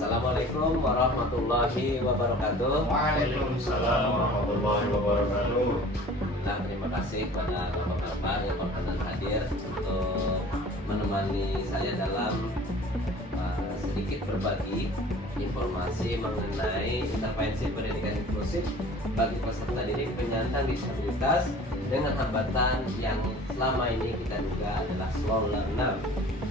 Assalamualaikum warahmatullahi wabarakatuh. Waalaikumsalam warahmatullahi wabarakatuh. Nah, terima kasih pada bapak-bapak yang berkenan hadir untuk menemani saya dalam sedikit berbagi informasi mengenai intervensi pendidikan inklusif bagi peserta didik penyandang disabilitas dengan hambatan yang selama ini kita duga adalah slow learner.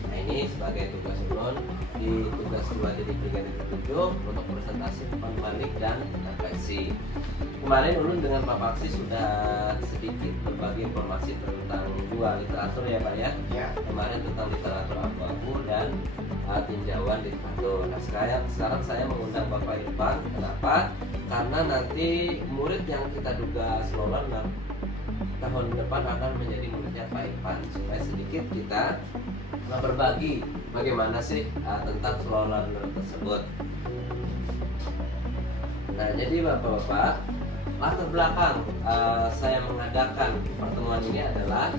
Nah, ini sebagai tugas ulun di tugas 2 didik Brigade 7 untuk presentasi umpan balik dan refleksi. Kemarin ulun dengan Pak Paksi sudah sedikit berbagi informasi tentang 2 literatur ya Pak ya. Ya. Kemarin tentang literatur abu-abu dan tinjauan literatur. Nah sekarang saya mengundang Bapak Irfan. Kenapa? Karena nanti murid yang kita duga slow learner tahun depan akan menjadi muridnya Pak Irfan, supaya sedikit kita berbagi bagaimana sih tentang slow learner tersebut. Nah jadi Bapak-bapak, latar belakang saya mengadakan pertemuan ini adalah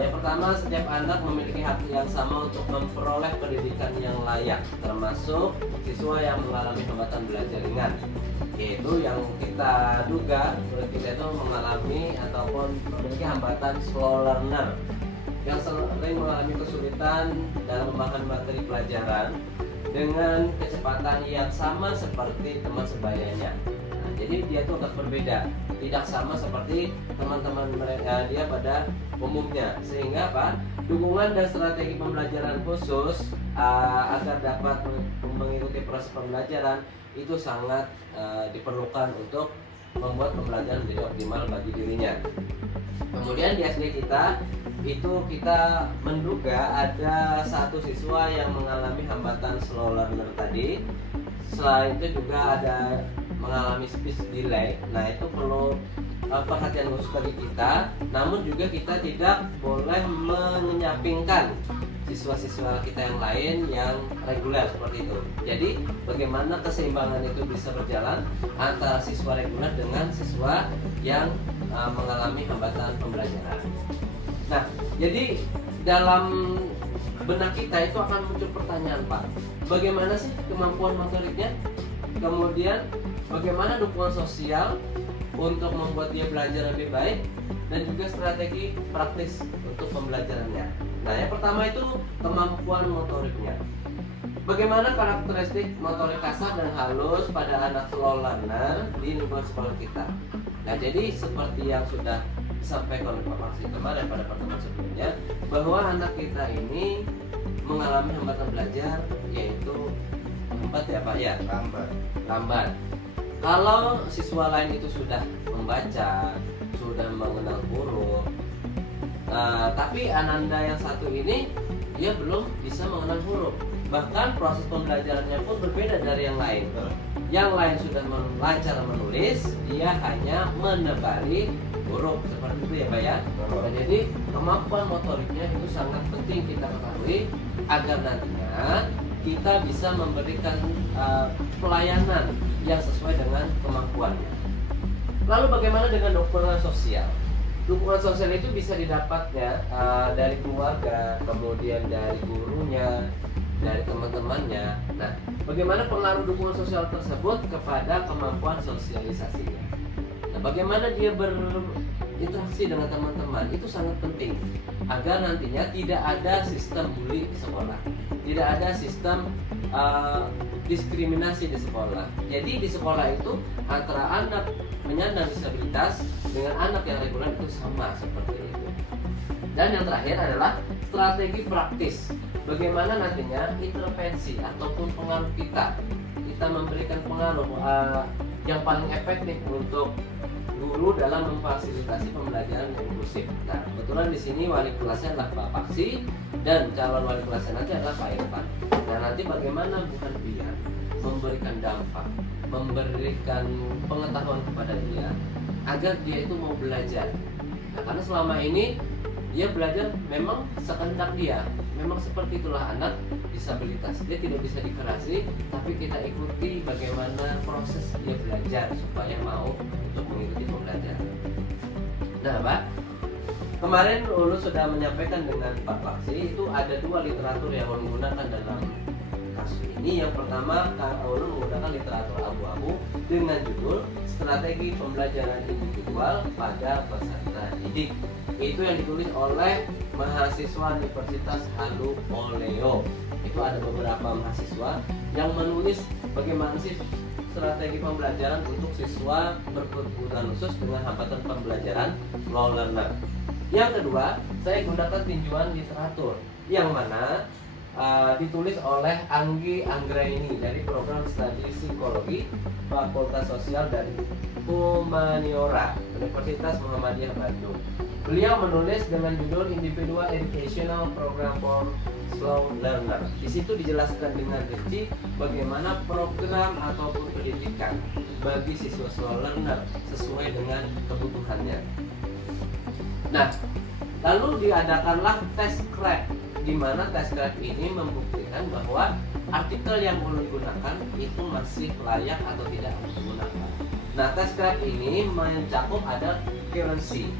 yang pertama, setiap anak memiliki hak yang sama untuk memperoleh pendidikan yang layak, termasuk siswa yang mengalami hambatan belajar ringan, yaitu yang kita duga kita itu mengalami ataupun memiliki hambatan slow learner yang sering mengalami kesulitan dalam memahami materi pelajaran dengan kecepatan yang sama seperti teman sebayanya. Nah, jadi dia itu agak berbeda, tidak sama seperti teman-teman mereka dia pada umumnya, sehingga apa, dukungan dan strategi pembelajaran khusus agar dapat mengikuti proses pembelajaran itu sangat diperlukan untuk membuat pembelajaran menjadi optimal bagi dirinya. Kemudian di SD kita itu kita menduga ada satu siswa yang mengalami hambatan slow learner tadi. Selain itu juga ada mengalami speech delay. Nah itu perlu perhatian khusus bagi kita. Namun juga kita tidak boleh menyampingkan siswa-siswa kita yang lain yang reguler seperti itu. Jadi bagaimana keseimbangan itu bisa berjalan antara siswa reguler dengan siswa yang mengalami hambatan pembelajaran. Nah, jadi dalam benak kita itu akan muncul pertanyaan, Pak. Bagaimana sih kemampuan motoriknya? Kemudian bagaimana dukungan sosial untuk membuat dia belajar lebih baik, dan juga strategi praktis untuk pembelajarannya. Nah, yang pertama itu kemampuan motoriknya. Bagaimana karakteristik motorik kasar dan halus pada anak slow learner di lingkungan sekolah kita? Nah, jadi seperti yang sudah disampaikan oleh Pak Paksi kemarin pada pertemuan sebelumnya, bahwa anak kita ini mengalami hambatan belajar, yaitu lambat ya Pak ya? Lambat. Kalau siswa lain itu sudah membaca, sudah mengenal huruf, tapi Ananda yang satu ini dia belum bisa mengenal huruf. Bahkan proses pembelajarannya pun berbeda dari yang lain. Yang lain sudah lancar menulis, dia hanya menebali huruf seperti itu ya Pak ya. Nah, jadi kemampuan motoriknya itu sangat penting kita ketahui agar nantinya kita bisa memberikan pelayanan yang sesuai dengan kemampuannya. Lalu bagaimana dengan dukungan sosial? Dukungan sosial itu bisa didapatnya dari keluarga, kemudian dari gurunya, dari teman-temannya. Nah, bagaimana pengaruh dukungan sosial tersebut kepada kemampuan sosialisasinya? Nah, bagaimana dia berinteraksi dengan teman-teman itu sangat penting agar nantinya tidak ada sistem bully di sekolah, tidak ada sistem diskriminasi di sekolah. Jadi di sekolah itu antara anak penyandang disabilitas dengan anak yang reguler itu sama seperti itu. Dan yang terakhir adalah strategi praktis. Bagaimana nantinya intervensi ataupun pengaruh kita memberikan pengaruh yang paling efektif untuk guru dalam memfasilitasi pembelajaran yang inklusif. Nah, kebetulan di sini wali kelasnya adalah Pak Paksi dan calon wali kelasnya nanti adalah Pak Irfan. Nah, nanti bagaimana bukan dia memberikan dampak, memberikan pengetahuan kepada dia agar dia itu mau belajar. Nah, karena selama ini dia belajar memang sekehendak dia, memang seperti itulah anak disabilitas, dia tidak bisa dikerasi, tapi kita ikuti bagaimana proses dia belajar supaya mau untuk mengikuti pembelajaran. Nah Pak, kemarin Ulu sudah menyampaikan dengan Pak Paksi itu ada 2 literatur yang menggunakan dalam kasus ini. Yang pertama, Kang Ulun menggunakan literatur abu-abu dengan judul Strategi Pembelajaran Individual pada Peserta Didik. Itu yang ditulis oleh mahasiswa Universitas Halu Oleo. Itu ada beberapa mahasiswa yang menulis bagaimana sih strategi pembelajaran untuk siswa berkebutuhan khusus dengan hambatan pembelajaran slow learner. Yang kedua, saya gunakan tinjauan literatur yang mana ditulis oleh Anggi Anggraini dari program studi psikologi Fakultas Sosial dari Humaniora Universitas Muhammadiyah Bandung. Beliau menulis dengan judul Individual Educational Program for Slow Learner. Di situ dijelaskan dengan rinci bagaimana program ataupun pendidikan bagi siswa slow learner sesuai dengan kebutuhannya. Nah, lalu diadakanlah tes crack, di mana tes crack ini membuktikan bahwa artikel yang ulun gunakan itu masih layak atau tidak digunakan. Nah, tes crack ini mencakup ada currency.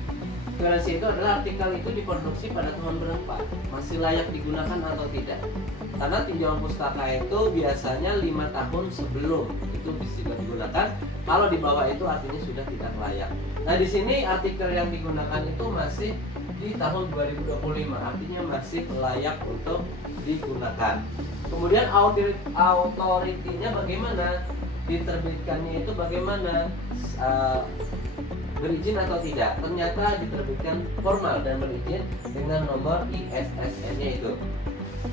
Currency itu adalah artikel itu diproduksi pada tahun berapa, masih layak digunakan atau tidak. Karena tinjauan pustaka itu biasanya 5 tahun sebelum itu bisa digunakan. Kalau di bawah itu artinya sudah tidak layak. Nah, di sini artikel yang digunakan itu masih di tahun 2025, artinya masih layak untuk digunakan. Kemudian authority-nya bagaimana? Diterbitkannya itu bagaimana? Berizin atau tidak? Ternyata diterbitkan formal dan berizin dengan nomor ISSN-nya itu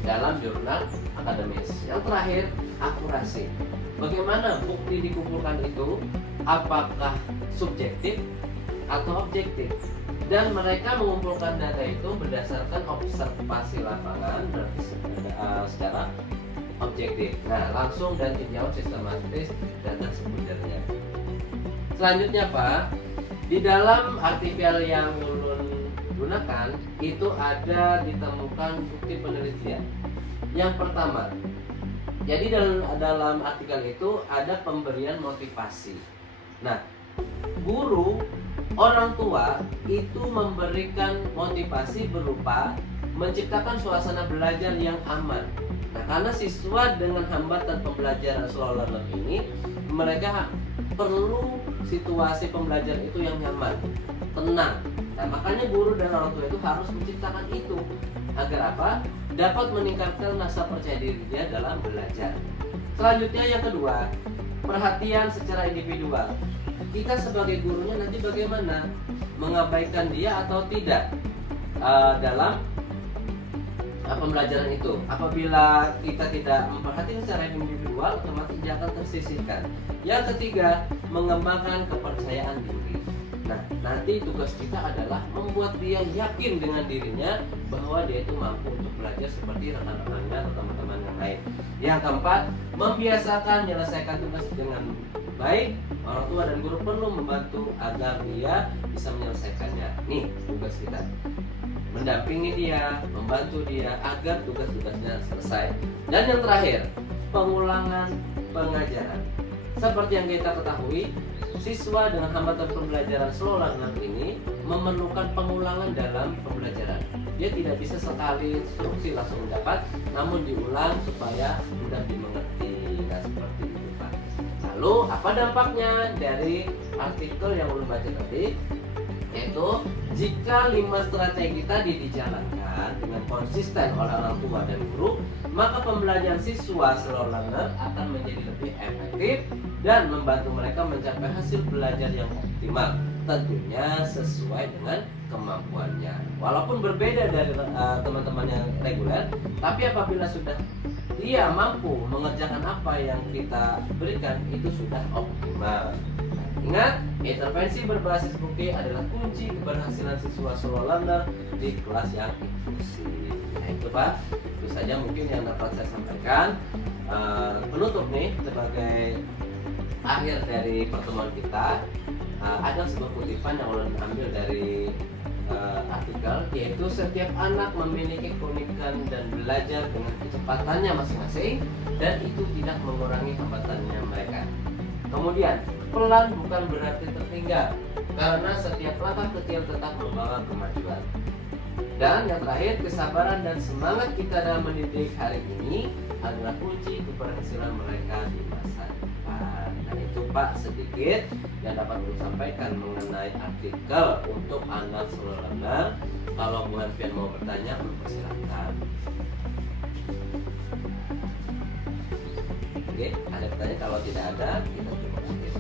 dalam jurnal akademis. Yang terakhir, akurasi. Bagaimana bukti dikumpulkan itu? Apakah subjektif atau objektif? Dan mereka mengumpulkan data itu berdasarkan observasi lapangan secara objektif. Nah, langsung dan tinjauan sistematis data sebenarnya. Selanjutnya, Pak, di dalam artikel yang ulun gunakan itu ada ditemukan bukti penelitian. Yang pertama, jadi dalam artikel itu ada pemberian motivasi. Nah, guru, orang tua itu memberikan motivasi berupa menciptakan suasana belajar yang aman. Nah, karena siswa dengan hambatan pembelajaran slow learner ini, mereka perlu situasi pembelajaran itu yang nyaman, tenang. Nah, makanya guru dan orang tua itu harus menciptakan itu agar apa? Dapat meningkatkan rasa percaya diri dia dalam belajar. Selanjutnya yang kedua, perhatian secara individual. Kita sebagai gurunya nanti bagaimana? Mengabaikan dia atau tidak dalam pembelajaran itu. Apabila kita tidak memperhatikan secara individual, otomatis dia akan tersisihkan. Yang ketiga, mengembangkan kepercayaan diri. Nah, nanti tugas kita adalah membuat dia yakin dengan dirinya bahwa dia itu mampu untuk belajar seperti rekan-rekannya atau teman-teman yang lain. Yang keempat, membiasakan menyelesaikan tugas dengan baik. Orang tua dan guru perlu membantu agar dia bisa menyelesaikannya. Nih, tugas kita. Mendampingi dia, membantu dia agar tugas-tugasnya selesai. Dan yang terakhir, pengulangan pengajaran. Seperti yang kita ketahui, siswa dengan hambatan pembelajaran slow learner ini memerlukan pengulangan dalam pembelajaran. Dia tidak bisa sekali instruksi langsung mendapat, namun diulang supaya mudah dimengerti. Nah, seperti itu, Pak. Lalu apa dampaknya dari artikel yang ulun baca tadi? Yaitu jika 5 strategi tadi dijalankan dengan konsisten oleh orang tua dan guru, maka pembelajaran siswa slow learner akan menjadi lebih efektif dan membantu mereka mencapai hasil belajar yang optimal, tentunya sesuai dengan kemampuannya. Walaupun berbeda dari teman-teman yang reguler, tapi apabila sudah dia mampu mengerjakan apa yang kita berikan, itu sudah optimal. Ingat, intervensi berbasis bukti adalah kunci keberhasilan siswa slow learner di kelas yang inklusif. Nah, itu Pak, itu saja mungkin yang dapat saya sampaikan. Penutup nih, sebagai akhir dari pertemuan kita, ada sebuah kutipan yang ulun ambil dari artikel, yaitu setiap anak memiliki keunikan dan belajar dengan kecepatannya masing-masing, dan itu tidak mengurangi hambatannya mereka. Kemudian, pelan bukan berarti tertinggal, karena setiap langkah kecil tetap membawa kemajuan. Dan yang terakhir, kesabaran dan semangat kita dalam mendidik hari ini adalah kunci keberhasilan mereka di masa depan. Nah itu Pak sedikit yang dapat saya sampaikan mengenai artikel untuk anak selelenga. Kalau Bu Hanfian mau bertanya, silakan. Oke, ada pertanyaan? Kalau tidak ada, kita terima kasih.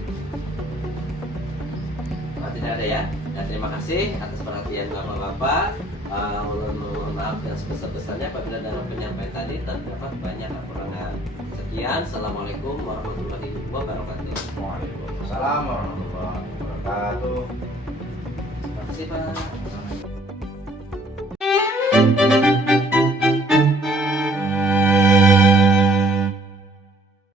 Kalau tidak ada ya, dan terima kasih atas perhatian Bapak-Bapak. Ulun mohon maaf yang sebesar-besarnya apabila dalam penyampaian tadi terdapat banyak kekurangan. Sekian, Assalamualaikum warahmatullahi wabarakatuh. Waalaikumsalam warahmatullahi wabarakatuh. Terima kasih Pak.